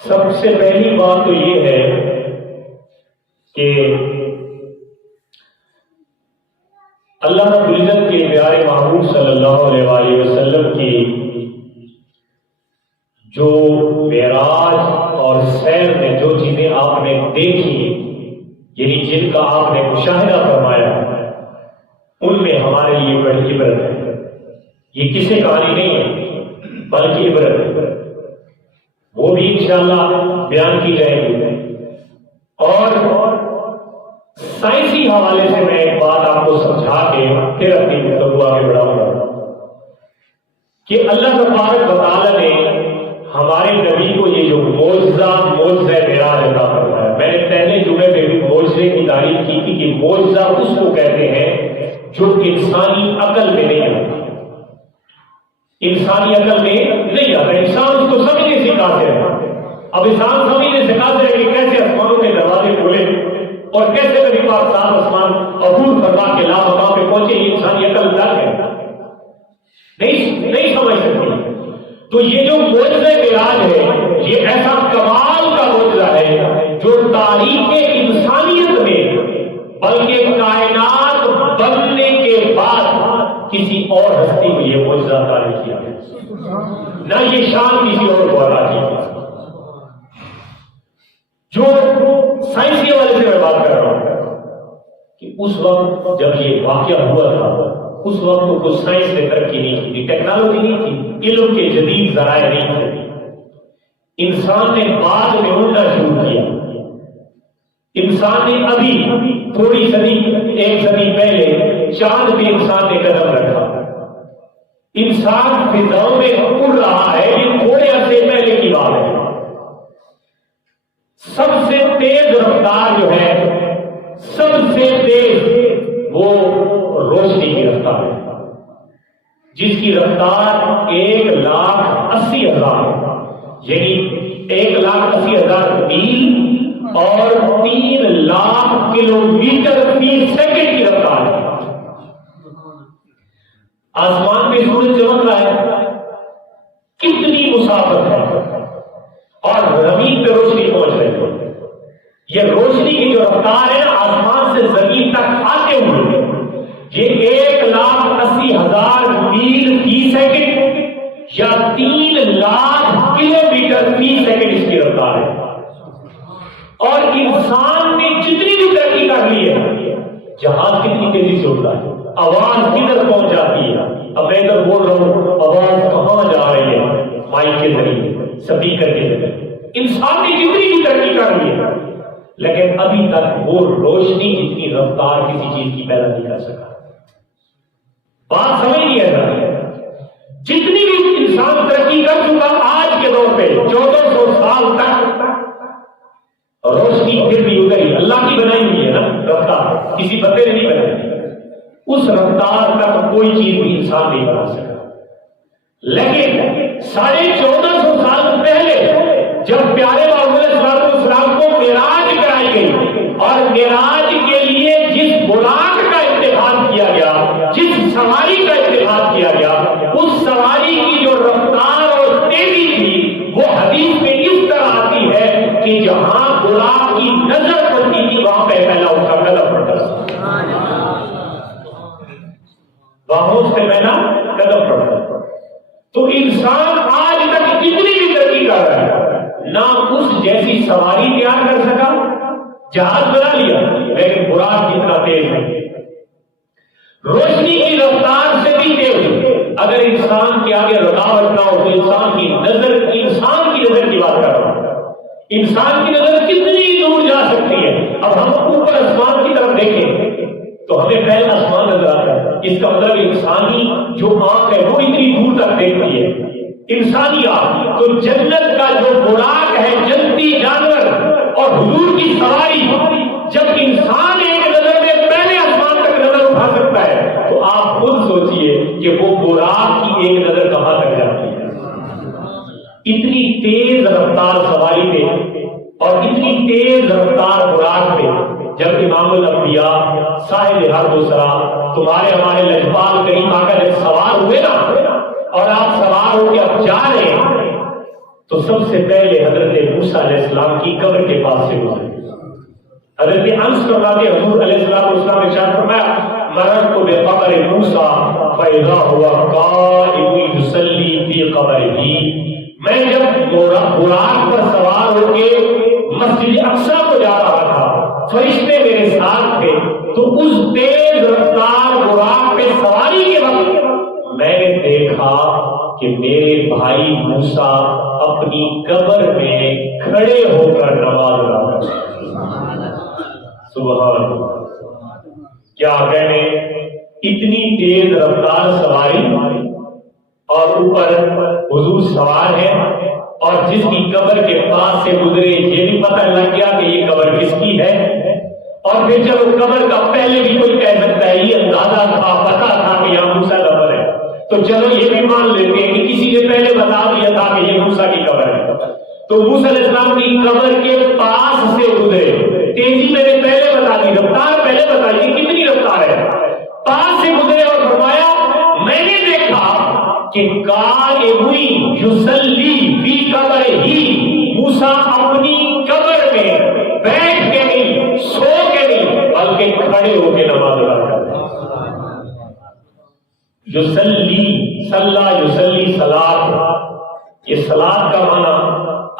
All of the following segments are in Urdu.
سب سے پہلی بات تو یہ ہے کہ اللہ رب العزت کے پیارے محبوب صلی اللہ علیہ وآلہ وسلم کی جو معراج اور سیر میں جو چیزیں آپ نے دیکھی، یعنی جن کا آپ نے مشاہدہ فرمایا، ان میں ہمارے لیے بڑی عبرت ہے۔ یہ کسی کہانی نہیں ہے بلکہ عبرت ہے، وہ بھی انشاءاللہ بیان کی جائے گی۔ اور سائنسی حوالے سے میں ایک بات آپ کو سمجھا کے پھر اپنی گفتگو آگے بڑھاؤں گا کہ اللہ تبارک و تعالیٰ نے ہمارے نبی کو یہ جو معجزہ معراج عطا فرمایا، میں نے پہلے جمعے میں بھی معجزے کی تعریف کی تھی کہ معجزہ اس کو کہتے ہیں جو انسانی عقل میں نہیں آتا، انسانی عقل میں نہیں آتا، انسان اس کو سمجھنے سے قاصر ہے۔ اب انسان سمجھنے سے قاصر ہے کہ کیسے آسمانوں کے دروازے کھولے اور کیسے نبی پاک سات آسمان عبور فرما کے لا مقام پہ پہنچے، یہ انسانی عقل تک ہے، نہیں سمجھ سکتی۔ تو یہ جو معجزہ معراج ہے، یہ ایسا کمال کا معجزہ ہے جو تاریخ انسانیت میں بلکہ کائنات بننے کے بعد کسی اور ہستی کو یہ معجزہ عطا نہیں کیا ہے، نہ یہ شان کسی اور کو عطا کی ہے۔ جو سائنسی حوالے سے میں بات کر رہا ہوں کہ اس وقت جب یہ واقعہ ہوا تھا، اس وقت تو کچھ سائنس نے ترقی نہیں کی، ٹیکنالوجی نہیں تھی، علم کے جدید ذرائع نہیں تھے۔ انسان نے بعد میں اڑنا شروع کیا، انسان نے ابھی تھوڑی صدی، ایک صدی پہلے چاند پہ انسان نے قدم رکھا، انسان فضاؤں میں اڑ رہا ہے، یہ تھوڑے عرصے پہلے کی بات ہے۔ سب سے تیز رفتار جو ہے، سب سے تیز وہ روشنی کی رفتار ہے، جس کی رفتار 1,80,000 یعنی 1,80,000 میل اور 3 لاکھ کلومیٹر فی سیکنڈ کی رفتار ہے۔ آسمان پہ سورج چمک رہا ہے، کتنی مسافت ہے، اور زمین پہ روشنی پہنچ رہی ہے۔ یہ روشنی کی جو رفتار ہے آسمان سے زمین تک آتے ہوئے، یہ 1,80,000 میل فی سیکنڈ یا 3 لاکھ کلومیٹر فی سیکنڈ اس کی رفتار ہے۔ اور انسان نے جتنی بھی ترقی کر لی ہے، جہاز کتنی تیزی سے اڑتا ہے، آواز کدھر پہنچ جاتی ہے۔ اب میں ادھر بول رہا ہوں، آواز کہاں جا رہی ہے؟ مائک کے ذریعے، سپیکر کے ذریعے۔ انسان نے جتنی بھی ترقی کر لی ہے، لیکن ابھی تک وہ روشنی جتنی رفتار کسی چیز کی پیدا نہیں کر سکا۔ بات سمجھ نہیں ہے، جتنی بھی انسان ترقی کر چکا آج کے دور پہ 1400 سال تک، روشنی پھر بھی ادھر ہی اللہ کی بنائی ہوئی ہے نا رفتار، کسی بندے نے نہیں بنائی، اس رفتار تک کوئی چیز بھی انسان نہیں بنا سکا۔ لیکن 1450 سال پہلے جب پیارے محمد صلی اللہ علیہ وسلم کو معراج کرائی گئی، اور معراج کے لیے جس براق کا انتخاب کیا گیا، جس سواری کا انتخاب کیا گیا، اس سواری کی جو رفتار اور تیزی تھی وہ حدیث میں اس طرح آتی ہے کہ جہاں براق کی نظر پڑتی تھی وہاں پہ پہلا اس کا قدم پڑتا تھا، وہاں اس پہ پہلا قدم پڑتا تھا۔ تو انسان آج تک کتنی بھی ترقی کر رہا ہے، نہ اس جیسی سواری تیار کر سکا، جہاز بنا لیا لیکن براق کتنا تیز ہے، روشنی کی رفتار سے بھی تیز۔ اگر انسان کے آگے رکاوٹ نہ ہو تو انسان کی نظر کی بات کر رہا ہوں، انسان کی نظر کتنی دور جا سکتی ہے۔ اب ہم اوپر آسمان کی طرف دیکھیں تو ہمیں پہلا آسمان نظر آتا ہے، اس کا مطلب انسانی جو آنکھ ہے وہ اتنی دور تک دیکھتی ہے، انسانی آنکھ۔ تو جنت کا جو براق ہے، جنتی جانور اور حضور کی سواری، جب انسان ایک نظر میں پہلے آسمان تک نظر اٹھا سکتا ہے تو آپ خود سوچئے کہ وہ براق کی ایک نظر کہاں تک جاتی ہے۔ اتنی تیز رفتار سواری پہ اور اتنی تیز رفتار براق پہ جب امام الانبیاء صاحب حق و سرا تمہارے ہمارے لجپال کریم آقا جب سوار ہوئے نا، اور آپ سوار ہو کے اب جا رہے ہیں، تو سب سے پہلے حضرت موسیٰ علیہ السلام کی قبر کے پاس سے گزرے. حضرت انس فرماتے ہیں حضور علیہ السلام نے ارشاد فرمایا مررت بقبر موسیٰ فاذا هو قائم يصلي في قبره. میں جب براق پر سوار ہو کے مسجد اقصی کو جا رہا تھا, فرشتے میرے ساتھ تھے, تو اس تیز رفتار براق پہ سواری کے وقت میں نے دیکھا کہ میرے بھائی موسیٰ اپنی قبر میں کھڑے ہو کر نماز ادا کر رہے. سبحان اللہ, کیا کہنے, اتنی تیز رفتار سواری اور اوپر حضور سوار ہے, اور جس کی قبر کے پاس سے گزرے یہ بھی پتہ لگ گیا کہ یہ قبر کس کی ہے. اور پھر جب قبر کا پہلے بھی کوئی کہہ سکتا ہے یہ اندازہ تھا, پتہ تھا کہ یہاں موسیٰ قبر ہے, تو چلو یہ بھی مان لیتے ہیں کہ کسی نے پہلے بتا دیا تھا کہ یہ موسیٰ کی قبر ہے. تو موسیٰ علیہ السلام کی قبر کے پاس سے گزرے, تیزی میں نے پہلے بتا دی, رفتار پہلے بتائیے کتنی رفتار ہے, پاس سے گزرے اور فرمایا میں نے دیکھا کہ قائم یصلی فی قبرہ, موسیٰ اپنی قبر میں بیٹھ کے نہیں, سو کے نہیں, بلکہ کھڑے ہو کے نماز ادا کر رہے. یصلی, صلی یصلی صلاۃ, یہ صلاۃ کا معنی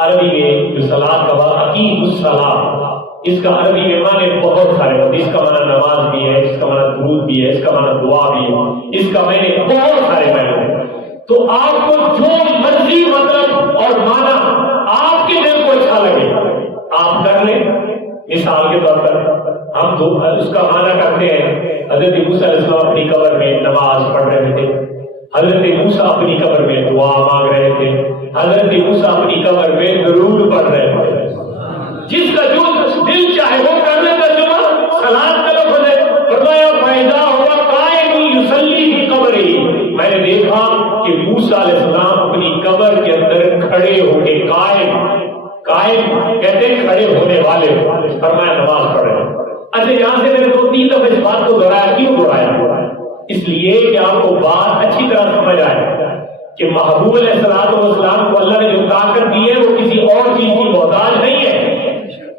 عربی میں جو صلاۃ کا معنی اقیم الصلاۃ, اس کا عربی میں معنی بہت سارے ہوتے ہیں. اس کا معنی نماز بھی ہے, اس کا معنی درود بھی ہے, اس کا معنی دعا بھی ہے, اس کا معنی بہت سارے معنی ہیں. تو آپ کو جو مرضی مطلب اور معنی آپ کے دل کو اچھا لگے آپ کر لیں. مثال کے طور پر ہم اس کا معنی کرتے ہیں حضرت موسیٰ علیہ السلام اپنی قبر میں نماز پڑھ رہے تھے, حضرت موسیٰ اپنی قبر میں دعا مانگ رہے تھے, حضرت موسیٰ اپنی قبر میں درود پڑھ رہے تھے. جس کا جو دل چاہے وہ کرنے کا جمعہ صلاۃ کا لفظ ہے. فرمایا فائدہ ہوا قائم یصلی فی قبرہ, میں نے دیکھا کہ موسیٰ علیہ السلام اپنی قبر کے اندر کھڑے ہو کے, قائم کہتے ہیں کھڑے ہونے والے, فرمایا نماز پڑھ رہے ہیں. اچھا یہاں سے میں نے 2-3 دفعہ اس بات کو دہرایا. کیوں دہرایا؟ اس لیے کہ آپ کو بات اچھی طرح سمجھ آئے کہ محبوب علیہ السلام کو اللہ نے جو طاقت دی ہے وہ کسی اور چیز کی محتاج نہیں ہے,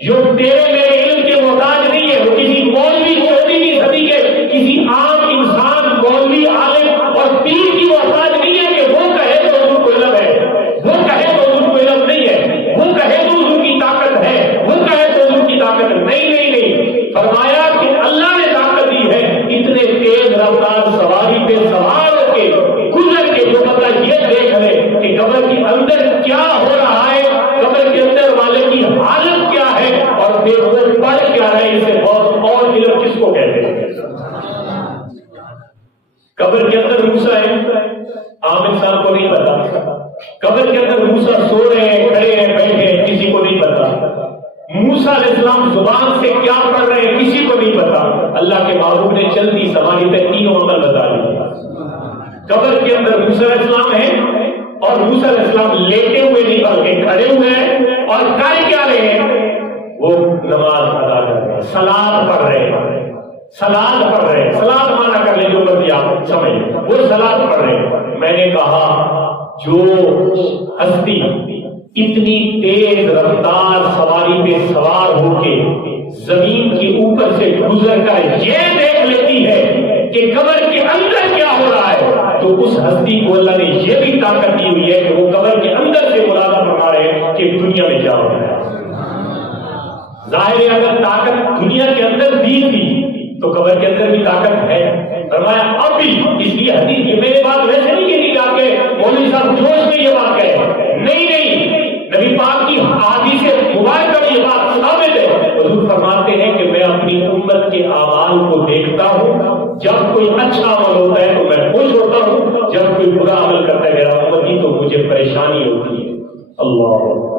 جو تیرے میرے علم کے محتاج نہیں ہے, وہ کسی مولوی 14ویں صدی کے کسی عام انسان مولوی عالم اور پیر کی محتاج نہیں ہے کہ وہ کہے تو حضور کو علم ہے, وہ کہے تو حضور کو علم نہیں ہے, وہ کہے تو حضور کی طاقت ہے, وہ کہے تو حضور کی طاقت نہیں. فرمایا کہ اللہ نے طاقت دی ہے اتنے تیز رفتار سواری پہ سوار ہو کے گزر کے, جو پتہ یہ دیکھ لے کہ قبر کے اندر کیا ہو رہا ہے, قبر کے اندر والے کی حالت کیا ہے, اور پھر وہ پڑھ کیا رہے, اسے بہت اور علم کس کو کہتے ہیں. قبر کے اندر موسیٰ ہے, عام انسان کو نہیں پتا. قبر کے اندر موسیٰ سو رہے ہیں, کھڑے ہیں, بیٹھے ہیں, کسی کو نہیں پتا. موسیٰ علیہ السلام زبان سے کیا پڑھ رہے ہیں کسی کو نہیں پتا. اللہ کے محبوب نے چلتی سواری پہ 3 عمل بتا دی. قبر کے اندر موسیٰ علیہ السلام ہے, اور موسیٰ علیہ السلام لیٹے ہوئے نہیں بلکہ کھڑے ہوئے ہیں, اور کر کیا رہے ہیں, وہ نماز ادا کر رہے ہیں, صلاۃ پڑھ رہے ہیں, صلاۃ پڑھ رہے ہیں. صلاۃ مانا کر لیں جو مرضی آپ سمجھیں, وہ صلاۃ پڑھ رہے ہیں. میں نے کہا جو ہستی اتنی تیز رفتار سواری پہ سوار ہو کے زمین کے اوپر سے گزر کر یہ دیکھ لیتی ہے کہ قبر کے اندر کیا ہو رہا ہے, تو اس ہستی کو اللہ نے یہ بھی طاقت دی ہوئی ہے کہ وہ قبر کے اندر سے ملاحظہ فرما رہے ہیں کہ دنیا میں کیا ہو رہا ہے. ظاہر ہے اگر طاقت دنیا کے اندر دی تھی تو قبر کے اندر بھی طاقت ہے. فرمایا اب بھی, اس لیے حدیث یہ میرے بات ویسے نہیں کہی کہ آپ کے مولوی صاحب جوش میں یہ بات کہے, نہیں, نبی پاک کی حدیث مبارکہ میں یہ بات ثابت ہے. حضور فرماتے ہیں کہ میں اپنی امت کے اعمال کو دیکھتا ہوں, جب کوئی اچھا عمل ہوتا ہے تو میں خوش ہوتا ہوں, جب کوئی برا عمل کرتا ہے میرا امتی تو مجھے پریشانی ہوتی ہے. اللہ